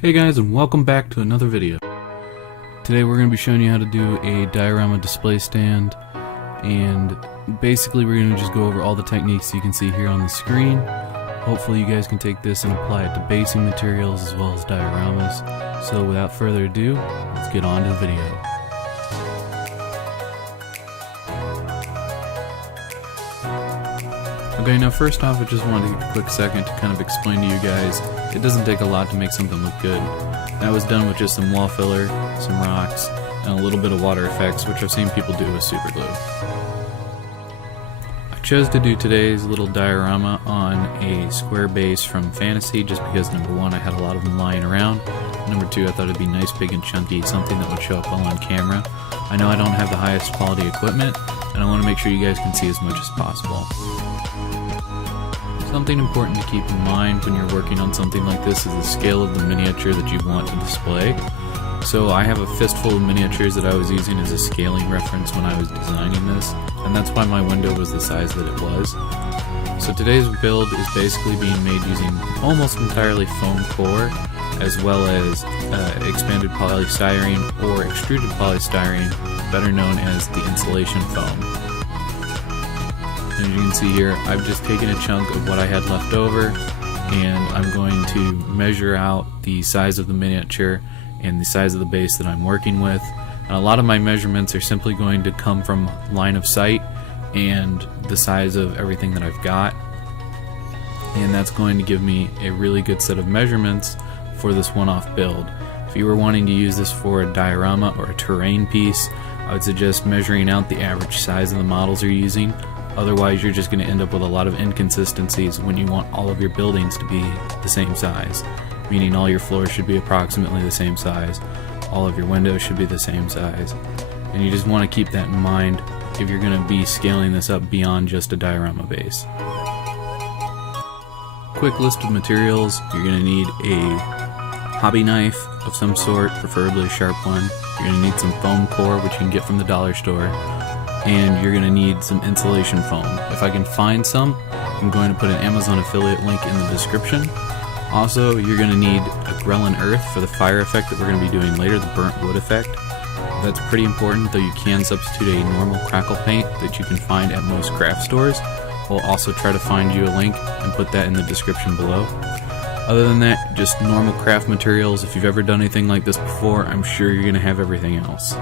Hey guys, and welcome back to another video. Today we're going to be showing you how to do a diorama display stand, and basically we're going to just go over all the techniques you can see here on the screen. Hopefully you guys can take this and apply it to basing materials as well as dioramas. So without further ado, let's get on to the video. Okay, now first off, I just wanted to take a quick second to kind of explain to you guys, it doesn't take a lot to make something look good. That was done with just some wall filler, some rocks, and a little bit of water effects, which I've seen people do with super glue. I chose to do today's little diorama on a square base from Fantasy just because number one, I had a lot of them lying around. Number two, I thought it'd be nice, big, and chunky, something that would show up well on camera. I know I don't have the highest quality equipment, and I want to make sure you guys can see as much as possible. Something important to keep in mind when you're working on something like this is the scale of the miniature that you want to display. So I have a fistful of miniatures that I was using as a scaling reference when I was designing this, and that's why my window was the size that it was. So today's build is basically being made using almost entirely foam core, as well as expanded polystyrene or extruded polystyrene, better known as the insulation foam. As you can see here, I've just taken a chunk of what I had left over, and I'm going to measure out the size of the miniature and the size of the base that I'm working with. And a lot of my measurements are simply going to come from line of sight and the size of everything that I've got. And that's going to give me a really good set of measurements for this one-off build. If you were wanting to use this for a diorama or a terrain piece, I would suggest measuring out the average size of the models you're using. Otherwise, you're just going to end up with a lot of inconsistencies when you want all of your buildings to be the same size. Meaning all your floors should be approximately the same size, all of your windows should be the same size. And you just want to keep that in mind if you're going to be scaling this up beyond just a diorama base. Quick list of materials: you're going to need a hobby knife of some sort, preferably a sharp one. You're going to need some foam core, which you can get from the dollar store. And you're going to need some insulation foam. If I can find some, I'm going to put an Amazon affiliate link in the description. Also, you're going to need a Grelin earth for the fire effect that we're going to be doing later, the burnt wood effect. That's pretty important, though you can substitute a normal crackle paint that you can find at most craft stores. We'll also try to find you a link and put that in the description below. Other than that, just normal craft materials. If you've ever done anything like this before, I'm sure you're going to have everything else.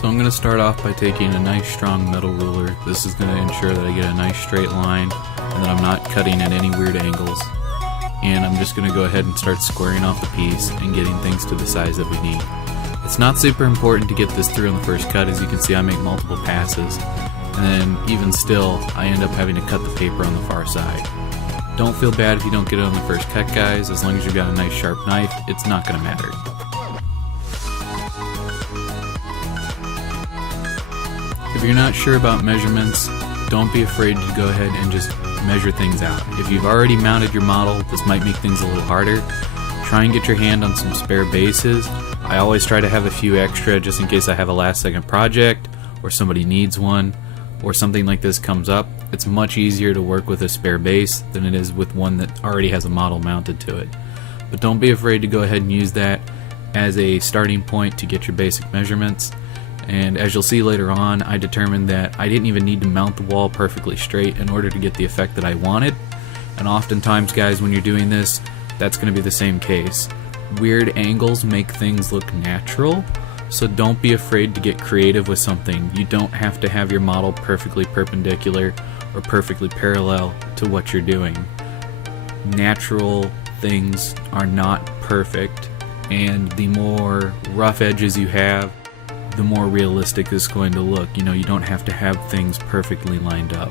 So I'm going to start off by taking a nice strong metal ruler. This is going to ensure that I get a nice straight line and that I'm not cutting at any weird angles. And I'm just going to go ahead and start squaring off the piece and getting things to the size that we need. It's not super important to get this through on the first cut. As you can see, I make multiple passes. And then even still, I end up having to cut the paper on the far side. Don't feel bad if you don't get it on the first cut, guys. As long as you've got a nice sharp knife, it's not going to matter. If you're not sure about measurements, don't be afraid to go ahead and just measure things out. If you've already mounted your model, this might make things a little harder. Try and get your hand on some spare bases. I always try to have a few extra just in case I have a last second project, or somebody needs one, or something like this comes up. It's much easier to work with a spare base than it is with one that already has a model mounted to it. But don't be afraid to go ahead and use that as a starting point to get your basic measurements. And as you'll see later on, I determined that I didn't even need to mount the wall perfectly straight in order to get the effect that I wanted. And oftentimes, guys, when you're doing this, that's going to be the same case. Weird angles make things look natural, so don't be afraid to get creative with something. You don't have to have your model perfectly perpendicular or perfectly parallel to what you're doing. Natural things are not perfect, and the more rough edges you have, the more realistic this is going to look. You know, you don't have to have things perfectly lined up.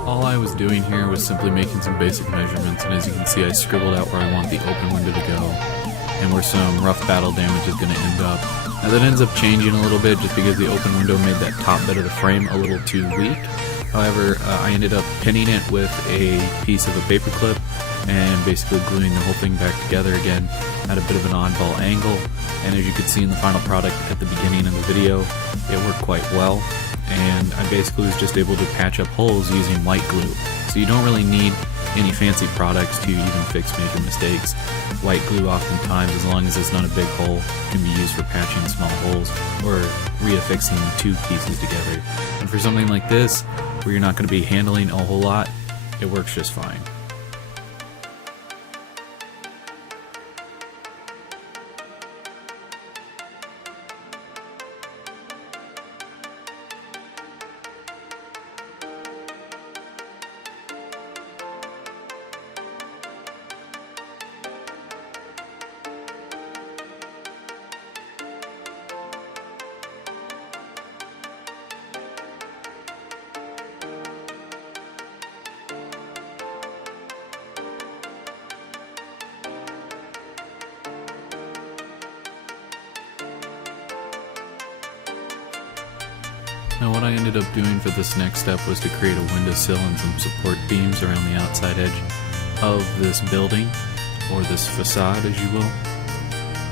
All I was doing here was simply making some basic measurements, and as you can see, I scribbled out where I want the open window to go and where some rough battle damage is going to end up. Now that ends up changing a little bit just because the open window made that top bit of the frame a little too weak. However, I ended up pinning it with a piece of a paper clip and basically gluing the whole thing back together again at a bit of an oddball angle. And as you can see in the final product at the beginning of the video, it worked quite well. and I basically was just able to patch up holes using white glue. So you don't really need any fancy products to even fix major mistakes. White glue oftentimes, as long as it's not a big hole, can be used for patching small holes or reaffixing two pieces together. And for something like this, where you're not going to be handling a whole lot, it works just fine. Now what I ended up doing for this next step was to create a windowsill and some support beams around the outside edge of this building, or this facade as you will.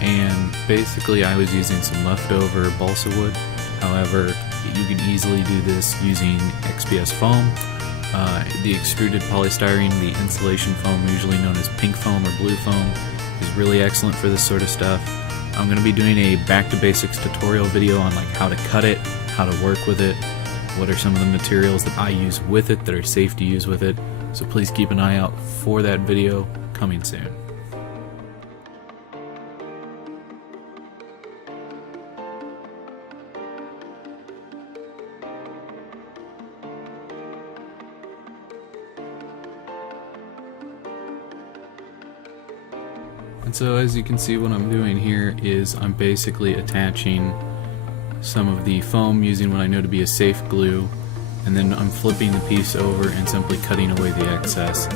And basically I was using some leftover balsa wood. However, you can easily do this using XPS foam, the extruded polystyrene, the insulation foam, usually known as pink foam or blue foam, is really excellent for this sort of stuff. I'm going to be doing a back to basics tutorial video on like how to cut it, how to work with it, what are some of the materials that I use with it that are safe to use with it, so please keep an eye out for that video coming soon. And so as you can see, what I'm doing here is I'm basically attaching some of the foam using what I know to be a safe glue, and then I'm flipping the piece over and simply cutting away the excess.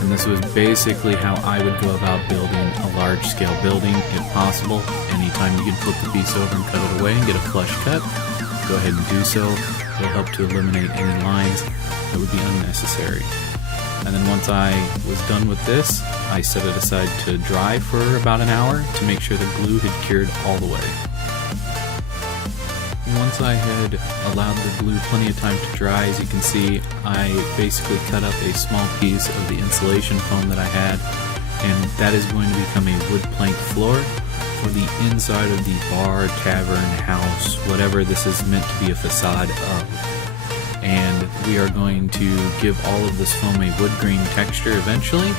And this was basically how I would go about building a large scale building if possible. Anytime you can flip the piece over and cut it away and get a flush cut, go ahead and do so. It'll help to eliminate any lines that would be unnecessary. And then once I was done with this, I set it aside to dry for about an hour to make sure the glue had cured all the way. Once I had allowed the glue plenty of time to dry, as you can see, I basically cut up a small piece of the insulation foam that I had, and that is going to become a wood plank floor for the inside of the bar, tavern, house, whatever this is meant to be a facade of. And we are going to give all of this foam a wood grain texture eventually.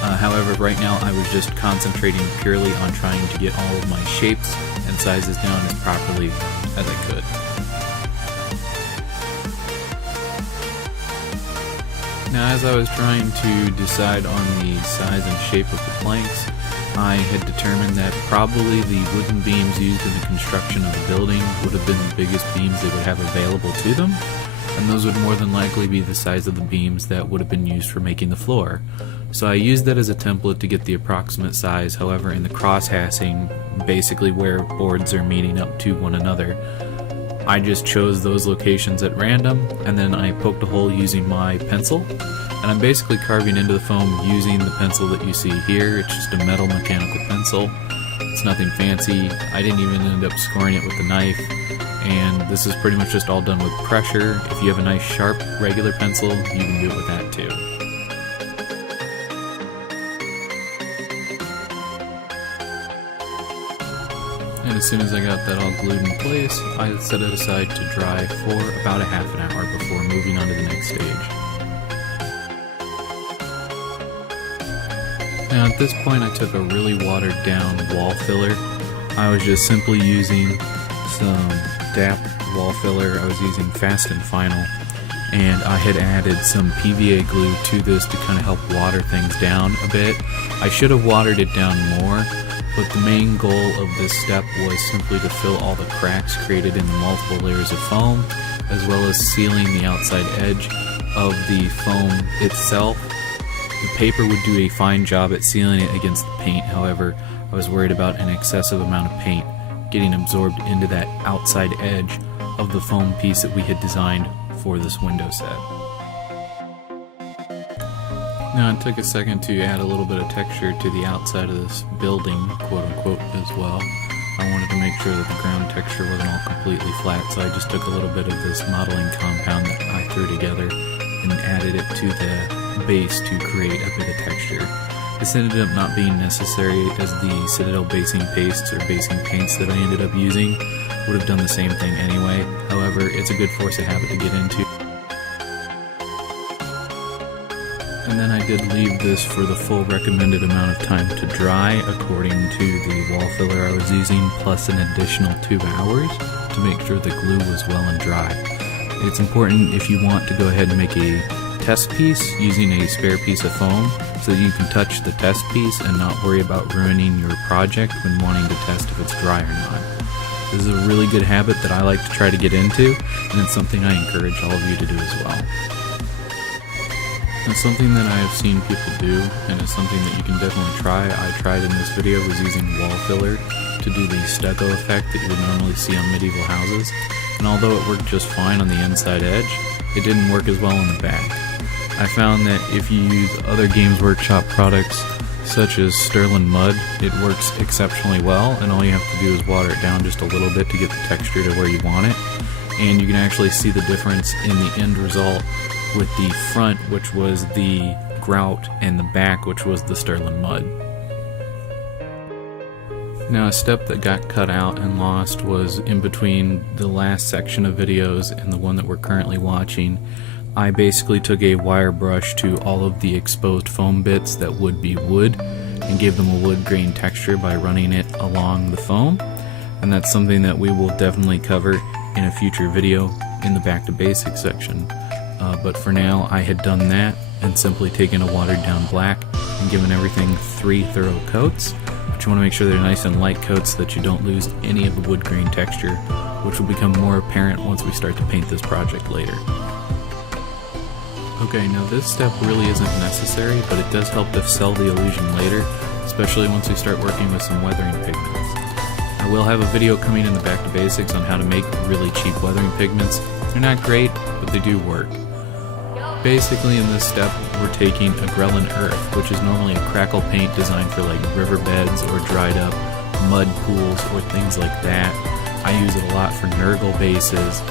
However, right now I was just concentrating purely on trying to get all of my shapes and sizes down as properly as I could. Now, as I was trying to decide on the size and shape of the planks, I had determined that probably the wooden beams used in the construction of the building would have been the biggest beams they would have available to them, and those would more than likely be the size of the beams that would have been used for making the floor. So I used that as a template to get the approximate size. However, in the cross-hatching, basically where boards are meeting up to one another, I just chose those locations at random, and then I poked a hole using my pencil, and I'm basically carving into the foam using the pencil that you see here. It's just a metal mechanical pencil. It's nothing fancy. I didn't even end up scoring it with a knife, and this is pretty much just all done with pressure. If you have a nice sharp regular pencil, you can do it with that too. And as soon as I got that all glued in place, I set it aside to dry for about a half an hour before moving on to the next stage. Now at this point I took a really watered down wall filler. I was just simply using some DAP wall filler. I was using Fast and Final, and I had added some PVA glue to this to kind of help water things down a bit. I should have watered it down more, but the main goal of this step was simply to fill all the cracks created in the multiple layers of foam, as well as sealing the outside edge of the foam itself. The paper would do a fine job at sealing it against the paint. However, I was worried about an excessive amount of paint getting absorbed into that outside edge of the foam piece that we had designed for this window set. Now it took a second to add a little bit of texture to the outside of this building, quote unquote, as well. I wanted to make sure that the ground texture wasn't all completely flat, so I just took a little bit of this modeling compound that I threw together and added it to the base to create a bit of texture. This ended up not being necessary, as the Citadel basing pastes or basing paints that I ended up using would have done the same thing anyway. However, it's a good force of habit to get into. And then I did leave this for the full recommended amount of time to dry according to the wall filler I was using, plus an additional 2 hours to make sure the glue was well and dry. It's important if you want to go ahead and make a test piece using a spare piece of foam so that you can touch the test piece and not worry about ruining your project when wanting to test if it's dry or not. This is a really good habit that I like to try to get into, and it's something I encourage all of you to do as well. And something that I have seen people do, and it's something that you can definitely try, I tried in this video, was using wall filler to do the stucco effect that you would normally see on medieval houses. And although it worked just fine on the inside edge, it didn't work as well on the back. I found that if you use other Games Workshop products such as Sterling Mud, it works exceptionally well, and all you have to do is water it down just a little bit to get the texture to where you want it. And you can actually see the difference in the end result with the front, which was the grout, and the back, which was the Sterling Mud. Now, a step that got cut out and lost was in between the last section of videos and the one that we're currently watching. I basically took a wire brush to all of the exposed foam bits that would be wood and gave them a wood grain texture by running it along the foam, and that's something that we will definitely cover in a future video in the Back to Basics section. But for now, I had done that and simply taken a watered down black and given everything 3 thorough coats. But you want to make sure they're nice and light coats so that you don't lose any of the wood grain texture, which will become more apparent once we start to paint this project later. Okay, now this step really isn't necessary, but it does help to sell the illusion later, especially once we start working with some weathering pigments. I will have a video coming in the Back to Basics on how to make really cheap weathering pigments. They're not great, but they do work. Basically, in this step, we're taking a Grelin Earth, which is normally a crackle paint designed for like riverbeds or dried up mud pools or things like that. I use it a lot for Nurgle bases,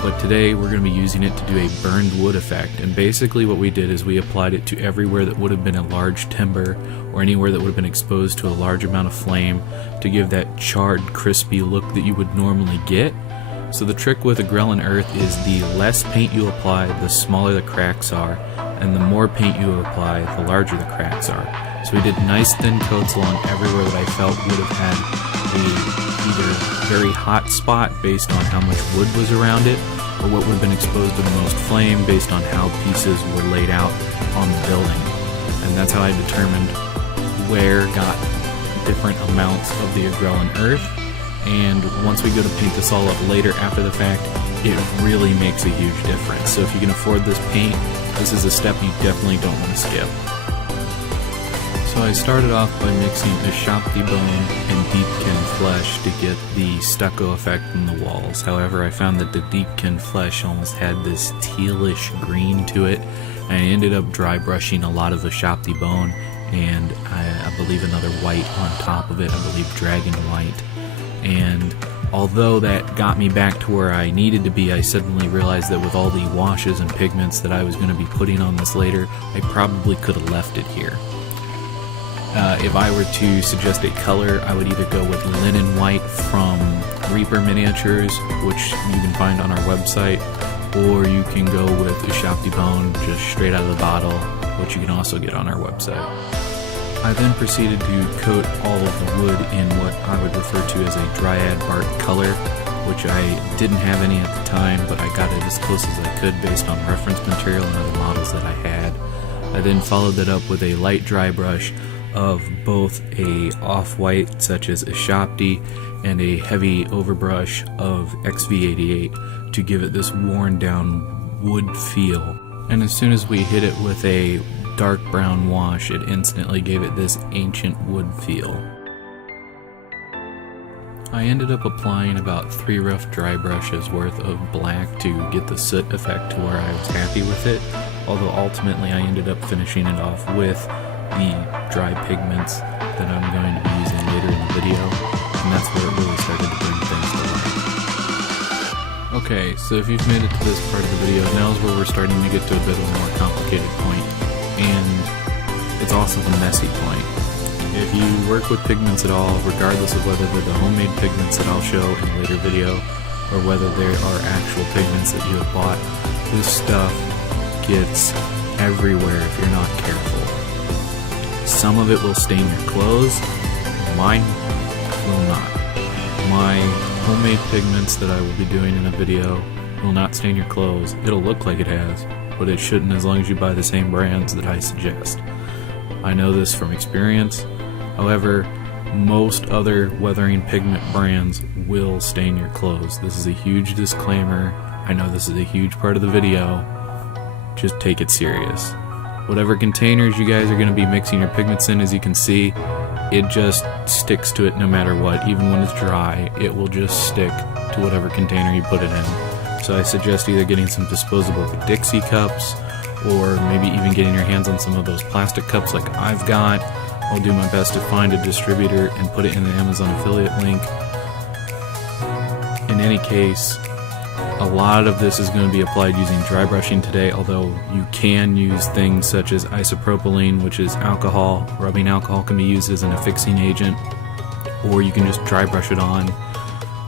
but today we're going to be using it to do a burned wood effect. And basically what we did is we applied it to everywhere that would have been a large timber or anywhere that would have been exposed to a large amount of flame to give that charred, crispy look that you would normally get. So the trick with a Grelin Earth is the less paint you apply, the smaller the cracks are, and the more paint you apply, the larger the cracks are. So we did nice thin coats along everywhere that I felt would have had a either very hot spot based on how much wood was around it, or what would have been exposed to the most flame based on how pieces were laid out on the building. And that's how I determined where got different amounts of the Grelin Earth. And once we go to paint this all up later after the fact, it really makes a huge difference. So if you can afford this paint, this is a step you definitely don't want to skip. So I started off by mixing ArShvn bone and deepkin flesh to get the stucco effect in the walls. However, I found that the deepkin flesh almost had this tealish green to it, and I ended up dry brushing a lot of ArShvn bone and I believe another white on top of it, I believe dragon white. And although that got me back to where I needed to be, I suddenly realized that with all the washes and pigments that I was going to be putting on this later, I probably could have left it here. If I were to suggest a color, I would either go with linen white from Reaper Miniatures, which you can find on our website, or you can go with ArShvn bone just straight out of the bottle, which you can also get on our website. I then proceeded to coat all of the wood in what I would refer to as a dryad bark color, which I didn't have any at the time, but I got it as close as I could based on reference material and other models that I had. I then followed that up with a light dry brush of both a off-white such as ArShvn and a heavy overbrush of XV88 to give it this worn down wood feel. And as soon as we hit it with a dark brown wash, it instantly gave it this ancient wood feel. I ended up applying about 3 rough dry brushes worth of black to get the soot effect to where I was happy with it, although ultimately I ended up finishing it off with the dry pigments that I'm going to be using later in the video. and that's where it really started to bring things to life. Okay, so if you've made it to this part of the video, now is where we're starting to get to a bit of a more complicated point, and it's also the messy point. If you work with pigments at all, regardless of whether they're the homemade pigments that I'll show in a later video, or whether they are actual pigments that you have bought, this stuff gets everywhere if you're not careful. Some of it will stain your clothes, mine will not. My homemade pigments that I will be doing in a video will not stain your clothes. It'll look like it has, but it shouldn't as long as you buy the same brands that I suggest. I know this from experience. However, most other weathering pigment brands will stain your clothes. This is a huge disclaimer. I know this is a huge part of the video. Just take it serious. Whatever containers you guys are going to be mixing your pigments in, as you can see, it just sticks to it no matter what. Even when it's dry, it will just stick to whatever container you put it in. So I suggest either getting some disposable Dixie cups, or maybe even getting your hands on some of those plastic cups like I've got. I'll do my best to find a distributor and put it in the Amazon affiliate link. In any case, a lot of this is going to be applied using dry brushing today, although you can use things such as isopropylene, which is alcohol. Rubbing alcohol can be used as an affixing agent, or you can just dry brush it on.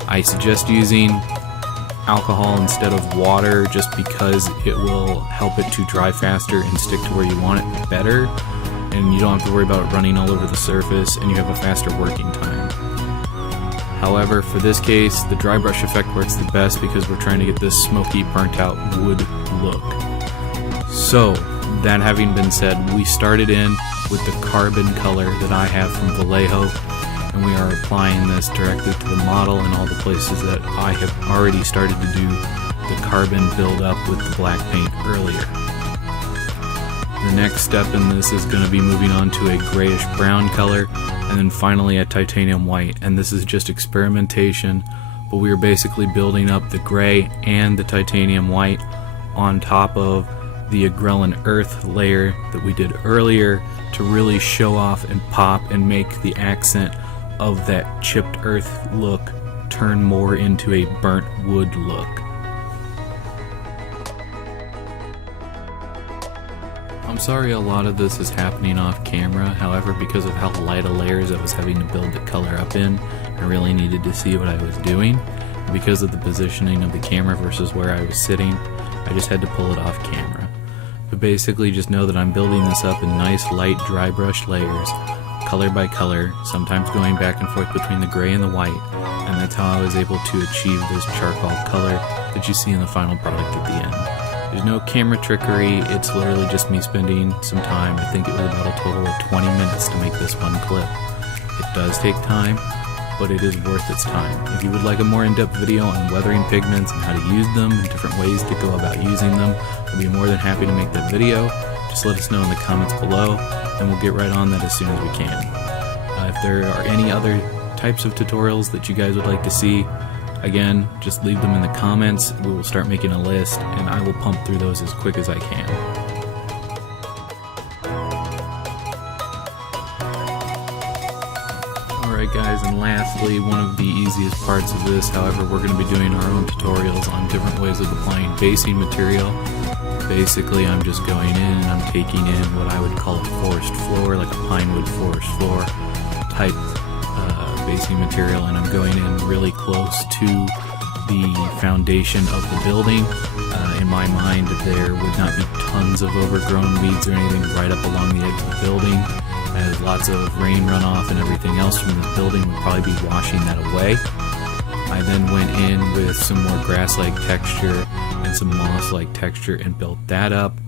I suggest using alcohol instead of water just because it will help it to dry faster and stick to where you want it better, and you don't have to worry about it running all over the surface, and you have a faster working time. However, for this case, the dry brush effect works the best because we're trying to get this smoky, burnt out wood look. So, that having been said, we started in with the carbon color that I have from Vallejo, and we are applying this directly to the model in all the places that I have already started to do the carbon build up with the black paint earlier. The next step in this is going to be moving on to a grayish brown color, and then finally a titanium white, and this is just experimentation, but we are basically building up the gray and the titanium white on top of the Agrellan earth layer that we did earlier to really show off and pop and make the accent of that chipped earth look turn more into a burnt wood look. I'm sorry a lot of this is happening off camera, however, because of how light of layers I was having to build the color up in, I really needed to see what I was doing. And because of the positioning of the camera versus where I was sitting, I just had to pull it off camera. But basically just know that I'm building this up in nice light dry brush layers, color by color, sometimes going back and forth between the gray and the white, and that's how I was able to achieve this charcoal color that you see in the final product at the end. There's no camera trickery, it's literally just me spending some time. I think it was about a total of 20 minutes to make this one clip. It does take time, but it is worth its time. If you would like a more in-depth video on weathering pigments and how to use them and different ways to go about using them, I'd be more than happy to make that video. Just let us know in the comments below, and we'll get right on that as soon as we can. If there are any other types of tutorials that you guys would like to see, again, just leave them in the comments. We will start making a list, and I will pump through those as quick as I can. Alright guys, and lastly, one of the easiest parts of this, however, we're going to be doing our own tutorials on different ways of applying basing material. Basically, I'm just going in and I'm taking in what I would call a forest floor, like a pine wood forest floor type basing material, and I'm going in really close to the foundation of the building. In my mind, there would not be tons of overgrown weeds or anything right up along the edge of the building, as lots of rain runoff and everything else from this building would probably be washing that away. I then went in with some more grass-like texture and some moss-like texture and built that up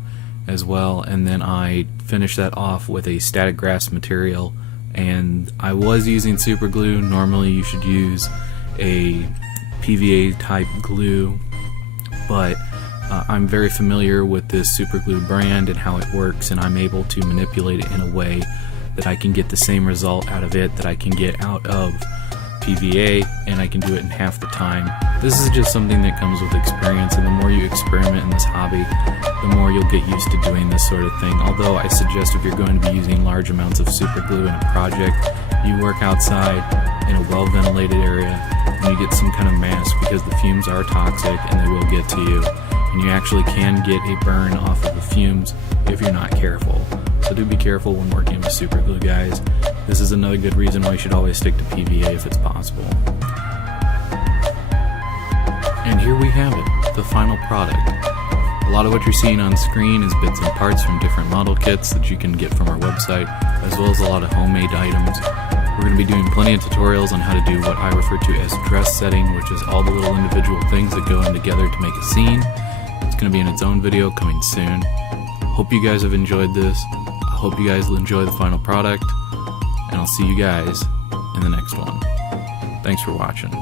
as well, and then I finished that off with a static grass material, and I was using super glue. Normally you should use a PVA type glue, but I'm very familiar with this super glue brand and how it works, and I'm able to manipulate it in a way that I can get the same result out of it that I can get out of PVA, and I can do it in half the time. This is just something that comes with experience, and the more you experiment in this hobby, the more you'll get used to doing this sort of thing. Although I suggest if you're going to be using large amounts of super glue in a project, you work outside, in a well-ventilated area, and you get some kind of mask because the fumes are toxic and they will get to you. And you actually can get a burn off of the fumes if you're not careful. So do be careful when working with super glue, guys. This is another good reason why you should always stick to PVA if it's possible. And here we have it, the final product. A lot of what you're seeing on screen is bits and parts from different model kits that you can get from our website, as well as a lot of homemade items. We're going to be doing plenty of tutorials on how to do what I refer to as dress setting, which is all the little individual things that go in together to make a scene. It's going to be in its own video coming soon. Hope you guys have enjoyed this. I hope you guys will enjoy the final product, and I'll see you guys in the next one. Thanks for watching.